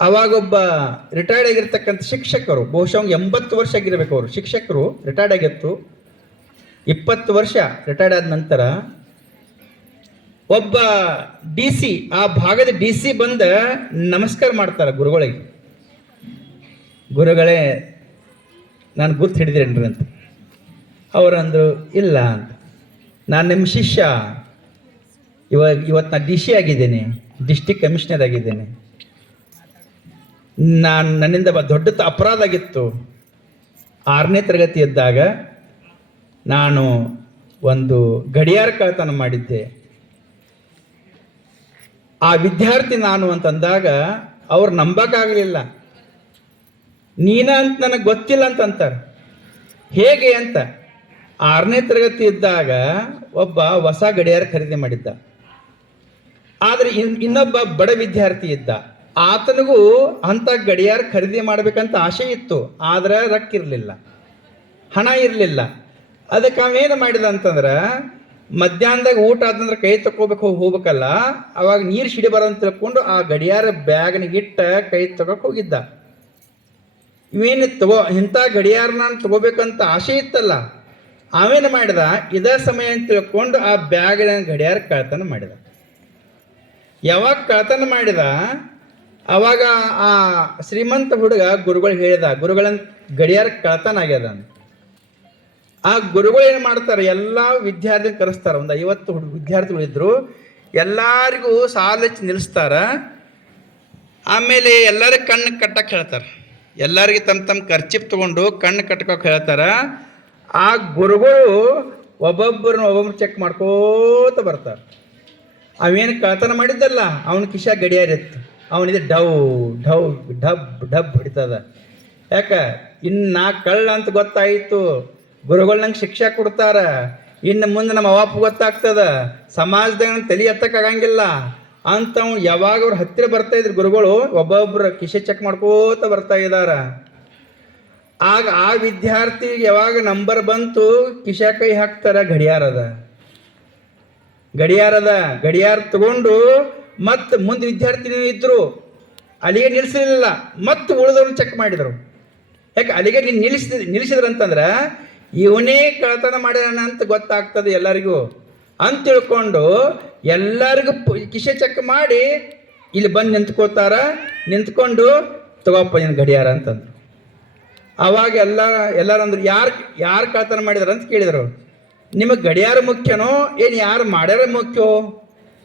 ಅವಾಗೊಬ್ಬ retired ಆಗಿರ್ತಕ್ಕಂಥ ಶಿಕ್ಷಕರು, ಬಹುಶಃ ಎಂಬತ್ತು ವರ್ಷ ಆಗಿರಬೇಕು ಅವರು. ಶಿಕ್ಷಕರು ರಿಟೈರ್ಡ್ ಆಗಿತ್ತು. ಇಪ್ಪತ್ತು ವರ್ಷ ರಿಟೈರ್ಡ್ ಆದ ನಂತರ ಒಬ್ಬ ಡಿ ಸಿ ಆ ಭಾಗದ ಡಿ ಸಿ ಬಂದ ನಮಸ್ಕಾರ ಮಾಡ್ತಾರೆ ಗುರುಗಳಿಗೆ. ಗುರುಗಳೇ, ನಾನು ಗುರ್ತು ಹಿಡಿದ್ರೇನ್ರಿ ಅಂತ. ಅವರಂದ್ರು, ಇಲ್ಲ ಅಂತ. ನಾನು ನಿಮ್ಮ ಶಿಷ್ಯ. ಇವಾಗ ಇವತ್ತು ನಾನು ಡಿ ಸಿ ಆಗಿದ್ದೇನೆ. ಡಿಸ್ಟಿಕ್ ಕಮಿಷನರ್ ಆಗಿದ್ದೇನೆ. ನಾನು ನನ್ನಿಂದ ದೊಡ್ಡ ಅಪರಾಧ ಆಗಿತ್ತು. ಆರನೇ ತರಗತಿ ಇದ್ದಾಗ ನಾನು ಒಂದು ಗಡಿಯಾರ ಕಳ್ಳತನ ಮಾಡಿದ್ದೆ. ಆ ವಿದ್ಯಾರ್ಥಿ ನಾನು ಅಂತಂದಾಗ ಅವ್ರು ನಂಬಕ್ಕಾಗಲಿಲ್ಲ. ನೀನ ಅಂತ ನನಗೆ ಗೊತ್ತಿಲ್ಲ ಅಂತಂತಾರೆ ಹೇಗೆ ಅಂತ. ಆರನೇ ತರಗತಿ ಇದ್ದಾಗ ಒಬ್ಬ ಹೊಸ ಗಡಿಯಾರ ಖರೀದಿ ಮಾಡಿದ್ದ. ಆದರೆ ಇನ್, ಇನ್ನೊಬ್ಬ ಬಡ ವಿದ್ಯಾರ್ಥಿ ಇದ್ದ. ಆತನಿಗೂ ಅಂಥ ಗಡಿಯಾರ ಖರೀದಿ ಮಾಡ್ಬೇಕಂತ ಆಸೆ ಇತ್ತು, ಆದ್ರೆ ರೊಕ್ಕ ಇರಲಿಲ್ಲ ಹಣ ಇರಲಿಲ್ಲ. ಅದಕ್ಕೆ ಅವೇನು ಮಾಡಿದ ಅಂತಂದ್ರೆ, ಮಧ್ಯಾಹ್ನದಾಗ ಊಟ ಆದಂದ್ರೆ ಕೈ ತಗೋಬೇಕು ಹೋಗ್ಬೇಕಲ್ಲ, ಅವಾಗ ನೀರು ಸಿಡಿ ಅಂತ ತಿಳ್ಕೊಂಡು ಆ ಗಡಿಯಾರ ಬ್ಯಾಗ್ನಿಗಿಟ್ಟ ಕೈ ತಗೋಕ್ ಹೋಗಿದ್ದ. ಇವೇನು ತಗೋ, ಇಂಥ ಗಡಿಯಾರ ನಾನು ತಗೋಬೇಕಂತ ಆಸೆ ಇತ್ತಲ್ಲ. ಅವೇನು ಮಾಡಿದ, ಇದೇ ಸಮಯ ಅಂತ ತಿಳ್ಕೊಂಡು ಆ ಬ್ಯಾಗಿನ ಗಡಿಯಾರ ಕಳ್ತನ ಮಾಡಿದ. ಯಾವಾಗ ಕಳ್ತನ ಮಾಡಿದ? ಅವಾಗ ಆ ಶ್ರೀಮಂತ ಹುಡುಗ ಗುರುಗಳು ಹೇಳಿದ ಗುರುಗಳ ಗಡಿಯಾರ ಕಳ್ತನ ಆಗ್ಯದ ಆ ಗುರುಗಳು ಏನು ಮಾಡ್ತಾರೆ? ಎಲ್ಲ ವಿದ್ಯಾರ್ಥಿ ಕರೆಸ್ತಾರೆ. ಒಂದು ಐವತ್ತು ಹುಡುಗ ವಿದ್ಯಾರ್ಥಿಗಳು ಎಲ್ಲರಿಗೂ ಸಾಲ ಹಚ್ಚಿ ನಿಲ್ಲಿಸ್ತಾರ ಆಮೇಲೆ ಎಲ್ಲರಿಗೂ ಕಣ್ಣು ಕಟ್ಟಕ್ಕೆ ಹೇಳ್ತಾರೆ. ಎಲ್ಲರಿಗೆ ತಮ್ಮ ತಮ್ಮ ಖರ್ಚಿಪ್ ತಗೊಂಡು ಕಣ್ಣು ಕಟ್ಕೋಕೆ ಹೇಳ್ತಾರ. ಆ ಗುರುಗಳು ಒಬ್ಬೊಬ್ಬರನ್ನ ಒಬ್ಬೊಬ್ಬರು ಚೆಕ್ ಮಾಡ್ಕೋತ ಬರ್ತಾರೆ. ಅವೇನು ಕಳ್ತನ ಮಾಡಿದ್ದಲ್ಲ, ಅವನ ಕಿಶ ಗಡಿಯಾರ ಇತ್ತು. ಅವನಿದೆ ಡವ್ ಡೌ, ಡಬ್ ಡಬ್ ಹೊಡಿತದ. ಯಾಕ? ಇನ್ನು ನಾ ಕಳ್ಳ ಅಂತ ಗೊತ್ತಾಯಿತು. ಗುರುಗಳು ನಂಗೆ ಶಿಕ್ಷೆ ಕೊಡ್ತಾರ. ಇನ್ನು ಮುಂದೆ ನಮ್ಮ ಅವಾಪ ಗೊತ್ತಾಗ್ತದ. ಸಮಾಜದಾಗ ನಂಗೆ ತಲೆ ಎತ್ತಕ್ಕಾಗಂಗಿಲ್ಲ. ಅಂತ ಅವ್ನು ಯಾವಾಗ ಅವ್ರ ಹತ್ತಿರ ಬರ್ತಾ ಇದ್ರು ಗುರುಗಳು, ಒಬ್ಬೊಬ್ರು ಕಿಶೆ ಚೆಕ್ ಮಾಡ್ಕೋತ ಬರ್ತಾ ಇದಾರ. ಆಗ ಆ ವಿದ್ಯಾರ್ಥಿ ಯಾವಾಗ ನಂಬರ್ ಬಂತು, ಕಿಶ ಕೈ ಹಾಕ್ತಾರ ಗಡಿಯಾರದ. ಗಡಿಯಾರದ ಗಡಿಯಾರ ತಗೊಂಡು ಮತ್ತೆ ಮುಂದೆ ವಿದ್ಯಾರ್ಥಿ ಇದ್ರು. ಅಲ್ಲಿಗೆ ನಿಲ್ಲಿಸಲಿಲ್ಲ ಮತ್ತೆ ಉಳಿದವ್ರನ್ನ ಚೆಕ್ ಮಾಡಿದರು. ಯಾಕೆ ಅಲ್ಲಿಗೆ ನೀನು ನಿಲ್ಲಿಸಿದ ನಿಲ್ಲಿಸಿದ್ರಂತಂದ್ರೆ ಇವನೇ ಕಳತನ ಮಾಡ್ಯಾನ ಅಂತ ಗೊತ್ತಾಗ್ತದೆ ಎಲ್ಲರಿಗೂ. ಅಂತ ತಿಳ್ಕೊಂಡು ಎಲ್ಲರಿಗೂ ಕಿಶೆ ಚೆಕ್ ಮಾಡಿ ಇಲ್ಲಿ ಬಂದು ನಿಂತ್ಕೋತಾರ ನಿಂತ್ಕೊಂಡು ತಗೋಪ್ಪ ಏನು ಗಡಿಯಾರ ಅಂತಂದ್ರು. ಅವಾಗ ಎಲ್ಲ, ಎಲ್ಲರಂದ್ರು ಯಾರು ಯಾರು ಕಳತನ ಮಾಡಿದಾರ ಅಂತ ಕೇಳಿದರು. ನಿಮಗೆ ಗಡಿಯಾರ ಮುಖ್ಯನೋ? ಏನು ಯಾರು ಮಾಡ್ಯಾರ ಮುಖ್ಯೋ?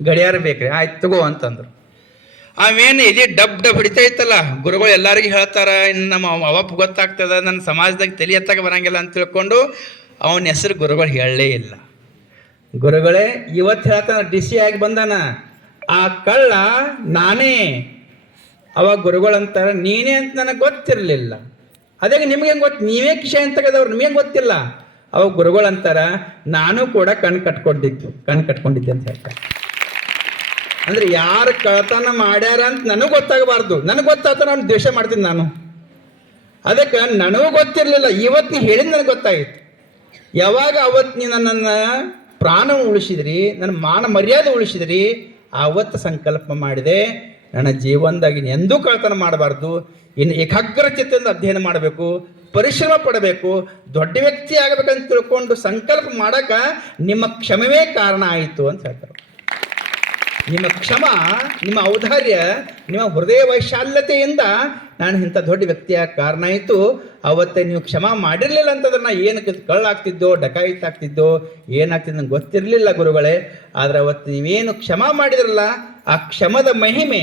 ಗಡಿಯಾರ ಬೇಕ್ರಿ. ಆಯ್ತು, ತಗೋ ಅಂತಂದ್ರು. ಅವೇನು ಇದೇ ಡಬ್ ಡಬ್ ಹಿಡಿತಾ ಇತ್ತಲ್ಲ. ಗುರುಗಳು ಎಲ್ಲರಿಗೂ ಹೇಳ್ತಾರ, ಇನ್ನು ನಮ್ಮ ಅವಪ್ಪ ಗೊತ್ತಾಗ್ತದ, ನನ್ನ ಸಮಾಜದಾಗ ತಲೆ ಎತ್ತಾಗ ಬರಂಗಿಲ್ಲ ಅಂತ ತಿಳ್ಕೊಂಡು ಅವನ ಹೆಸರು ಗುರುಗಳು ಹೇಳಲೇ ಇಲ್ಲ. ಗುರುಗಳೇ, ಇವತ್ತು ಹೇಳ್ತಾನ ಡಿ ಸಿ ಆಗಿ ಬಂದಾನ. ಆ ಕಳ್ಳ ನಾನೇ. ಅವಾಗ ಗುರುಗಳು ಅಂತಾರ, ನೀನೇ ಅಂತ ನನಗೆ ಗೊತ್ತಿರಲಿಲ್ಲ. ಅದೇ ನಿಮ್ಗೆ ಗೊತ್ತು? ನೀವೇ ಕಿಶೆ ಅಂತ ತೆಗೆದವ್ರು ನಿಮಗೆ ಗೊತ್ತಿಲ್ಲ? ಅವಾಗ ಗುರುಗಳು ಅಂತಾರ, ನಾನು ಕೂಡ ಕಣ್ ಕಟ್ಕೊಂಡಿದ್ದು, ಕಣ್ ಕಟ್ಕೊಂಡಿದ್ದೆ ಅಂತ ಹೇಳ್ತಾರೆ. ಅಂದ್ರೆ ಯಾರು ಕಳ್ತನ ಮಾಡ್ಯಾರ ಅಂತ ನನಗೆ ಗೊತ್ತಾಗಬಾರ್ದು. ನನಗೆ ಗೊತ್ತಾತ ನಾನು ದ್ವೇಷ ಮಾಡ್ತೀನಿ ನಾನು. ಅದಕ್ಕೆ ನನಗೂ ಗೊತ್ತಿರಲಿಲ್ಲ, ಇವತ್ತು ನೀ ಹೇಳಿದ ನನಗೆ ಗೊತ್ತಾಗಿತ್ತು ಯಾವಾಗ ಅವತ್ತು ನೀನು ನನ್ನನ್ನು ಪ್ರಾಣ ಉಳಿಸಿದ್ರಿ ನನ್ನ ಮಾನ ಮರ್ಯಾದೆ ಉಳಿಸಿದ್ರಿ, ಆವತ್ತು ಸಂಕಲ್ಪ ಮಾಡಿದೆ, ನನ್ನ ಜೀವನದಾಗಿ ಎಂದೂ ಕಳ್ತನ ಮಾಡಬಾರ್ದು ಇನ್ನು ಏಕಾಗ್ರ ಚಿತ್ತದಿಂದ ಅಧ್ಯಯನ ಮಾಡಬೇಕು ಪರಿಶ್ರಮ ಪಡಬೇಕು, ದೊಡ್ಡ ವ್ಯಕ್ತಿ ಆಗಬೇಕಂತ ತಿಳ್ಕೊಂಡು ಸಂಕಲ್ಪ ಮಾಡಕ ನಿಮ್ಮ ಕ್ಷಮವೇ ಕಾರಣ ಆಯಿತು ಅಂತ ಹೇಳ್ತಾರೆ. ನಿಮ್ಮ ಕ್ಷಮ, ನಿಮ್ಮ ಔದಾರ್ಯ, ನಿಮ್ಮ ಹೃದಯ ವೈಶಾಲ್ಯತೆಯಿಂದ ನಾನು ಇಂಥ ದೊಡ್ಡ ವ್ಯಕ್ತಿಯ ಕಾರಣ ಆಯಿತು. ಅವತ್ತೇ ನೀವು ಕ್ಷಮ ಮಾಡಿರಲಿಲ್ಲ ಅಂತಂದ್ರೆ ನಾ ಏನು ಕಳ್ಳಾಗ್ತಿದ್ದೋ ಡಕಾಯಿತ್ ಆಗ್ತಿದ್ದೋ ಏನಾಗ್ತಿದ್ದು ನಂಗೆ ಗೊತ್ತಿರಲಿಲ್ಲ ಗುರುಗಳೇ. ಆದರೆ ಅವತ್ತು ನೀವೇನು ಕ್ಷಮ ಮಾಡಿದ್ರಲ್ಲ, ಆ ಕ್ಷಮದ ಮಹಿಮೆ